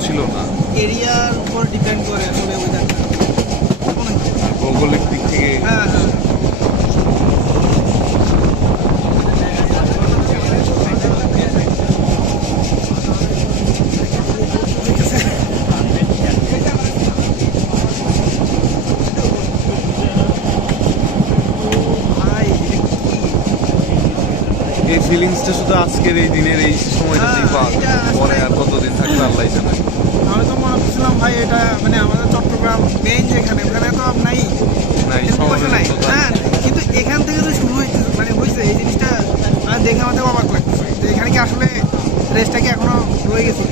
ছিল না। এরিয়ার উপর ডিপেন্ড করে আসলে ওয়েদারটা। ভৌগোলিক দিক থেকে হ্যাঁ হ্যাঁ। এই ফিলিংসটা শুধু আজকের এই দিনের এই সময়টাতেই হ্যাঁ, পাওয়া যায়। এটা আসলে- পরে আর কতদিন থাকবে আল্লাহ জানে। আমি তো মনে করছিলাম ভাই এটা মানে আমাদের চট্টগ্রাম মেইন যেখানে ওখানে তো নাই নাই, এরকম শহরের কিছু নাই। মতো তাই। হ্যাঁ, কিন্তু এখান থেকে তো শুরু হয়েছে মানে হয়েছে এই জিনিসটা দেখে আমাদের অবাক লাগছে যে এখানে কি আসলে রেসটা কি এখনো রয়ে গেছে।